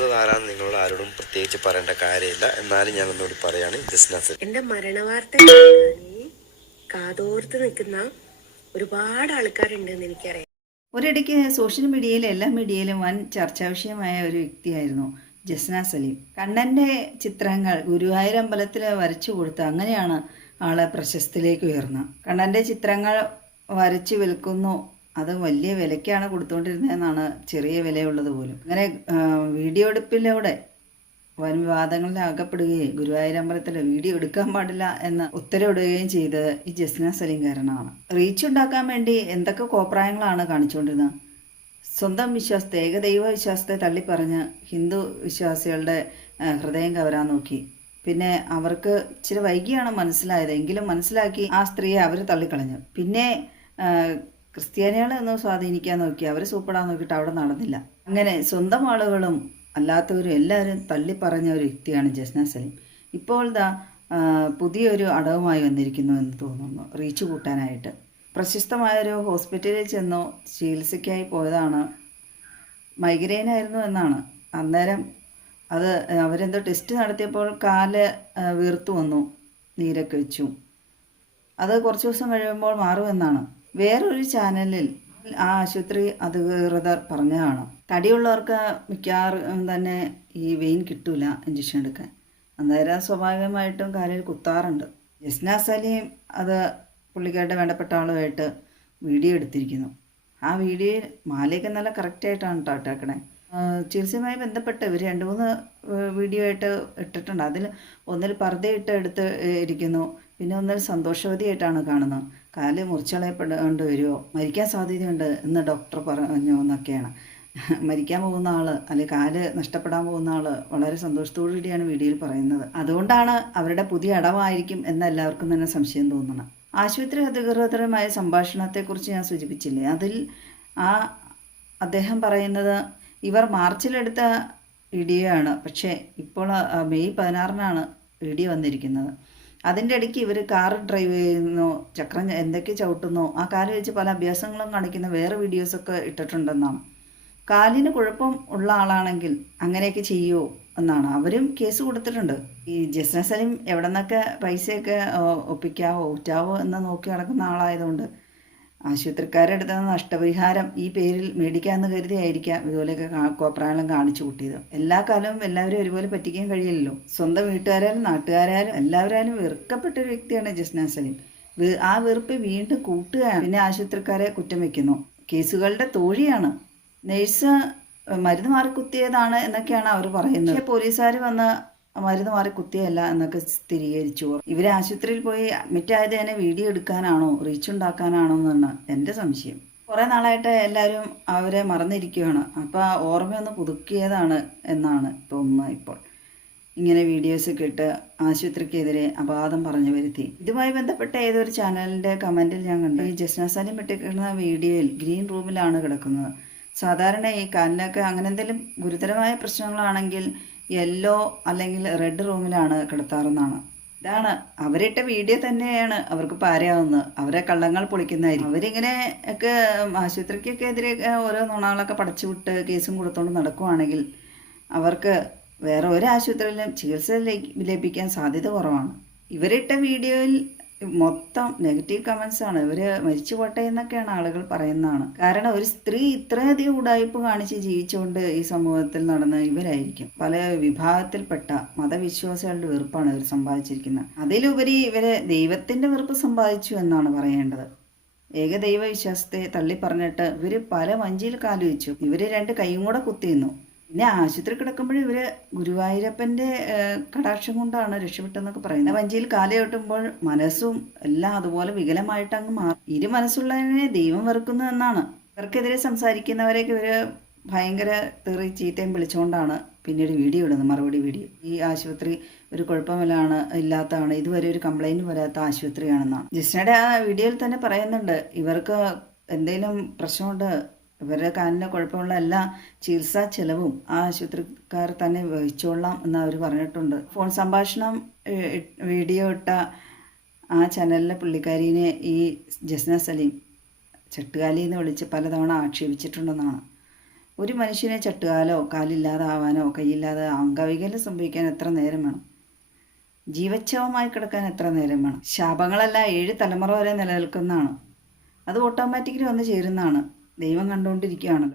ചെയ്യുന്നത് ആരാന്ന് നിങ്ങളോട് ആരോടും പ്രത്യേകിച്ച് പറയേണ്ട കാര്യമില്ല. എന്നാലും ഞാൻ ഒന്നുകൂടി പറയാണ്, ജസ്ന സലീം. എന്റെ മരണവാർത്ത കാതോർത്ത് നിൽക്കുന്ന ഒരുപാട് ആൾക്കാരുണ്ടെന്ന് എനിക്കറിയാം. ഒരിടയ്ക്ക് സോഷ്യൽ മീഡിയയിലും എല്ലാ മീഡിയയിലും വൻ ചർച്ചാ വിഷയമായ ഒരു വ്യക്തിയായിരുന്നു ജസ്ന സലീം. കണ്ണൻ്റെ ചിത്രങ്ങൾ ഗുരുവായൂർ അമ്പലത്തിൽ വരച്ചു കൊടുത്ത് അങ്ങനെയാണ് ആളെ പ്രശസ്തിയിലേക്ക് ഉയർന്നത്. കണ്ണൻ്റെ ചിത്രങ്ങൾ വരച്ചു വിൽക്കുന്നു, അത് വലിയ വിലയ്ക്കാണ് കൊടുത്തുകൊണ്ടിരുന്നതെന്നാണ്, ചെറിയ വിലയുള്ളത് പോലും. അങ്ങനെ വീഡിയോ എടുപ്പിലൂടെ വൻ വിവാദങ്ങളിൽ അകപ്പെടുകയും ഗുരുവായൂർ അമ്പലത്തിൽ വീഡിയോ എടുക്കാൻ പാടില്ല എന്ന് ഉത്തരവിടുകയും ചെയ്ത് ഈ ജസ്ന സലീം കാരണമാണ്. റീച്ച് ഉണ്ടാക്കാൻ വേണ്ടി എന്തൊക്കെ കോപ്രായങ്ങളാണ് കാണിച്ചുകൊണ്ടിരുന്നത്. സ്വന്തം വിശ്വാസത്തെ, ഏകദൈവ വിശ്വാസത്തെ തള്ളിപ്പറഞ്ഞ് ഹിന്ദു വിശ്വാസികളുടെ ഹൃദയം കവരാൻ നോക്കി. പിന്നെ അവർക്ക് ഇച്ചിരി വൈകിയാണ് മനസ്സിലായത്, എങ്കിലും മനസ്സിലാക്കി ആ സ്ത്രീയെ അവർ തള്ളിക്കളഞ്ഞു. പിന്നെ ക്രിസ്ത്യാനികളെ ഒന്ന് സ്വാധീനിക്കാൻ നോക്കി, അവർ സൂപ്പറാൻ നോക്കിയിട്ട് അവിടെ നടന്നില്ല. അങ്ങനെ സ്വന്തം ആളുകളും അല്ലാത്തവരും എല്ലാവരും തള്ളിപ്പറഞ്ഞ ഒരു വ്യക്തിയാണ് ജസ്ന സലീം. ഇപ്പോൾ പുതിയൊരു അടവുമായി വന്നിരിക്കുന്നു എന്ന് തോന്നുന്നു, റീച്ച് കൂട്ടാനായിട്ട്. പ്രശസ്തമായൊരു ഹോസ്പിറ്റലിൽ ചെന്നു ചികിത്സയ്ക്കായി പോയതാണ്. മൈഗ്രെയിനായിരുന്നു എന്നാണ്. അന്നേരം അത് അവരെന്തോ ടെസ്റ്റ് നടത്തിയപ്പോൾ കാല് വീർത്തു വന്നു, നീരൊക്കെ വെച്ചു. അത് കുറച്ച് ദിവസം കഴിയുമ്പോൾ മാറുമെന്നാണ് വേറൊരു ചാനലിൽ ആ ആശുപത്രി അധികൃതർ പറഞ്ഞതാണ്. തടിയുള്ളവർക്ക് മിക്കവാറും തന്നെ ഈ വെയിൻ കിട്ടൂല ഇഞ്ചക്ഷൻ എടുക്കാൻ. അന്നേരം സ്വാഭാവികമായിട്ടും കാലിൽ കുത്താറുണ്ട്. ജസ്ന സലീം അത് പുള്ളിക്കാരുടെ വേണ്ടപ്പെട്ട ആളുമായിട്ട് വീഡിയോ എടുത്തിരിക്കുന്നു. ആ വീഡിയോയിൽ മാലയൊക്കെ നല്ല കറക്റ്റായിട്ടാണ് ഇട്ടേക്കണേ. ചികിത്സയുമായി ബന്ധപ്പെട്ട് ഇവർ 2-3 വീഡിയോ ആയിട്ട് ഇട്ടിട്ടുണ്ട്. അതിൽ ഒന്നിൽ പർദ്ദയിട്ട് എടുത്ത് ഇരിക്കുന്നു, പിന്നെ ഒന്നിൽ സന്തോഷവതിയായിട്ടാണ് കാണുന്നത്. കാല് മുറിച്ചളയപ്പെടേണ്ടി വരുമോ, മരിക്കാൻ സാധ്യതയുണ്ട് എന്ന് ഡോക്ടർ പറഞ്ഞു എന്നൊക്കെയാണ്. മരിക്കാൻ പോകുന്ന ആൾ അല്ലെങ്കിൽ കാല് നഷ്ടപ്പെടാൻ പോകുന്ന ആൾ വളരെ സന്തോഷത്തോടു കൂടിയാണ് വീഡിയോയിൽ പറയുന്നത്. അതുകൊണ്ടാണ് അവരുടെ പുതിയ അടവായിരിക്കും എന്ന് എല്ലാവർക്കും തന്നെ സംശയം തോന്നണം. ആശുപത്രി അധികൃതരുമായ സംഭാഷണത്തെക്കുറിച്ച് ഞാൻ സൂചിപ്പിച്ചില്ലേ, അതിൽ അദ്ദേഹം പറയുന്നത് ഇവർ മാർച്ചിലെടുത്ത വീഡിയോ ആണ്, പക്ഷേ ഇപ്പോൾ മെയ് 16-നാണ് വീഡിയോ വന്നിരിക്കുന്നത്. അതിൻ്റെ ഇടയ്ക്ക് ഇവർ കാർ ഡ്രൈവ് ചെയ്യുന്നു, ചക്രം എന്തൊക്കെ ചവിട്ടുന്നു, ആ കാല് വെച്ച് പല അഭ്യാസങ്ങളും കാണിക്കുന്ന വേറെ വീഡിയോസൊക്കെ ഇട്ടിട്ടുണ്ടെന്നാണ്. കാലിന് കുഴപ്പം ഉള്ള ആളാണെങ്കിൽ അങ്ങനെയൊക്കെ ചെയ്യുമോ എന്നാണ്. അവരും കേസ് കൊടുത്തിട്ടുണ്ട്. ഈ ജസ്ന സലീം എവിടെ നിന്നൊക്കെ പൈസയൊക്കെ ഒപ്പിക്കാവോ ഊറ്റാവോ എന്ന് നോക്കി നടക്കുന്ന ആളായതുകൊണ്ട് ആശുപത്രിക്കാരുടെ അടുത്ത് നിന്ന് നഷ്ടപരിഹാരം ഈ പേരിൽ മേടിക്കാമെന്ന് കരുതിയായിരിക്കാം ഇതുപോലെയൊക്കെ കോപ്രായങ്ങളും കാണിച്ചു കൂട്ടിയത്. എല്ലാ കാലവും എല്ലാവരും ഒരുപോലെ പറ്റിക്കാൻ കഴിയില്ലല്ലോ. സ്വന്തം വീട്ടുകാരായാലും നാട്ടുകാരായാലും എല്ലാവരാലും വെറുക്കപ്പെട്ടൊരു വ്യക്തിയാണ് ജസ്ന സലീം. ആ വെറുപ്പ് വീണ്ടും കൂട്ടുകയാണ്. പിന്നെ ആശുപത്രിക്കാരെ കുറ്റം വയ്ക്കുന്നു. കേസുകളുടെ തോഴിയാണ്. നേഴ്സ് മരുന്ന് മാറി കുത്തിയതാണ് എന്നൊക്കെയാണ് അവർ പറയുന്നത്. പക്ഷേ പോലീസുകാർ വന്ന് മരുന്ന് മാറി കുത്തിയല്ല എന്നൊക്കെ സ്ഥിരീകരിച്ചു. ഇവർ ആശുപത്രിയിൽ പോയി അഡ്മിറ്റ് ആയത് തന്നെ വീഡിയോ എടുക്കാനാണോ റീച്ച് ഉണ്ടാക്കാനാണോ എന്നാണ് എൻ്റെ സംശയം. കുറേ നാളായിട്ട് എല്ലാവരും അവരെ മറന്നിരിക്കുകയാണ്. അപ്പോൾ ഓർമ്മയൊന്ന് പുതുക്കിയതാണ് എന്നാണ് തോന്നുന്നത്. ഇപ്പോൾ ഇങ്ങനെ വീഡിയോസൊക്കെ ഇട്ട് ആശുപത്രിക്കെതിരെ അപവാദം പറഞ്ഞു വരുത്തി. ഇതുമായി ബന്ധപ്പെട്ട ഏതൊരു ചാനലിൻ്റെ കമൻറ്റിൽ ഞാൻ കണ്ടു, ഈ ജസ്ന സലീം ഇട്ടിരിക്കുന്ന വീഡിയോയിൽ ഗ്രീൻ റൂമിലാണ് കിടക്കുന്നത്. സാധാരണ ഈ കാലിനൊക്കെ അങ്ങനെ എന്തെങ്കിലും ഗുരുതരമായ പ്രശ്നങ്ങളാണെങ്കിൽ യെല്ലോ അല്ലെങ്കിൽ റെഡ് റൂമിലാണ് കിടത്താറെന്നാണ്. ഇതാണ് അവരിട്ട വീഡിയോ തന്നെയാണ് അവർക്ക് പാരയാവുന്നത്. അവരെ കള്ളങ്ങൾ പൊളിക്കുന്നതായിരിക്കും. അവരിങ്ങനെ ഒക്കെ ആശുപത്രിക്കൊക്കെ എതിരെ ഓരോ നുണകളൊക്കെ പടച്ചു വിട്ട് കേസും കൊടുത്തുകൊണ്ട് നടക്കുവാണെങ്കിൽ അവർക്ക് വേറെ ഒരു ആശുപത്രിയിലും ചികിത്സ ലഭിക്കാൻ സാധ്യത കുറവാണ്. ഇവരിട്ട വീഡിയോയിൽ മൊത്തം നെഗറ്റീവ് കമൻസ് ആണ്. ഇവർ മരിച്ചു പോട്ടെ എന്നൊക്കെയാണ് ആളുകൾ പറയുന്നതാണ്. കാരണം ഒരു സ്ത്രീ ഇത്രയധികം ഉടായ്പ കാണിച്ച് ജീവിച്ചുകൊണ്ട് ഈ സമൂഹത്തിൽ നടന്ന ഇവരായിരിക്കും. പല വിഭാഗത്തിൽപ്പെട്ട മതവിശ്വാസികളുടെ വെറുപ്പാണ് ഇവർ സമ്പാദിച്ചിരിക്കുന്നത്. അതിലുപരി ഇവരെ ദൈവത്തിൻ്റെ വെറുപ്പ് സമ്പാദിച്ചു എന്നാണ് പറയേണ്ടത്. ഏകദൈവ വിശ്വാസത്തെ തള്ളിപ്പറഞ്ഞിട്ട് ഇവർ പല വഞ്ചിയിൽ കാല് വെച്ചു. ഇവർ 2 കൈയും കൂടെ കുത്തിയിരുന്നു. പിന്നെ ആശുപത്രി കിടക്കുമ്പോഴും ഇവർ ഗുരുവായൂരപ്പൻ്റെ കടാക്ഷം കൊണ്ടാണ് രക്ഷപ്പെട്ടെന്നൊക്കെ പറയുന്നത്. വഞ്ചിയിൽ കാല് ചവിട്ടുമ്പോൾ മനസ്സും എല്ലാം അതുപോലെ വികലമായിട്ട് അങ്ങ് മാറും. മനസ്സുള്ളതിനെ ദൈവം വെറുക്കുന്നു എന്നാണ്. ഇവർക്കെതിരെ സംസാരിക്കുന്നവരെയൊക്കെ ഇവർ ഭയങ്കര തെറി ചീത്തയും വിളിച്ചുകൊണ്ടാണ് പിന്നീട് വീഡിയോ ഇടുന്നത്, മറുപടി വീഡിയോ. ഈ ആശുപത്രി ഒരു ഇല്ലാത്തതാണ്, ഇതുവരെ ഒരു കംപ്ലൈൻറ്റ് വരാത്ത ആശുപത്രിയാണെന്നാണ്. ജസ്നയുടെ ആ വീഡിയോയിൽ തന്നെ പറയുന്നുണ്ട്, ഇവർക്ക് എന്തെങ്കിലും പ്രശ്നമുണ്ട്, ഇവരുടെ കാലിന് കുഴപ്പമുള്ള എല്ലാ ചികിത്സാ ചെലവും ആ ആശുപത്രിക്കാർ തന്നെ വഹിച്ചോളാം എന്ന് അവർ പറഞ്ഞിട്ടുണ്ട്. ഫോൺ സംഭാഷണം വീഡിയോ ഇട്ട ആ ചാനലിലെ പുള്ളിക്കാരിനെ ഈ ജസ്ന സലീം ചട്ടുകാലി എന്ന് വിളിച്ച് പലതവണ ആക്ഷേപിച്ചിട്ടുണ്ടെന്നാണ്. ഒരു മനുഷ്യനെ ചട്ടുകാലോ കാലില്ലാതാവാനോ കൈയില്ലാതെ അംഗവൈകല്യം സംഭവിക്കാൻ എത്ര നേരം വേണം? ജീവച്ഛവമായി കിടക്കാൻ എത്ര നേരം വേണം? ശാപങ്ങളെല്ലാം 7 തലമുറ വരെ നിലനിൽക്കുന്നതാണ്. അത് ഓട്ടോമാറ്റിക്കലി വന്ന് ചേരുന്നതാണ്. ദൈവം കണ്ടുകൊണ്ടിരിക്കുകയാണല്ലോ.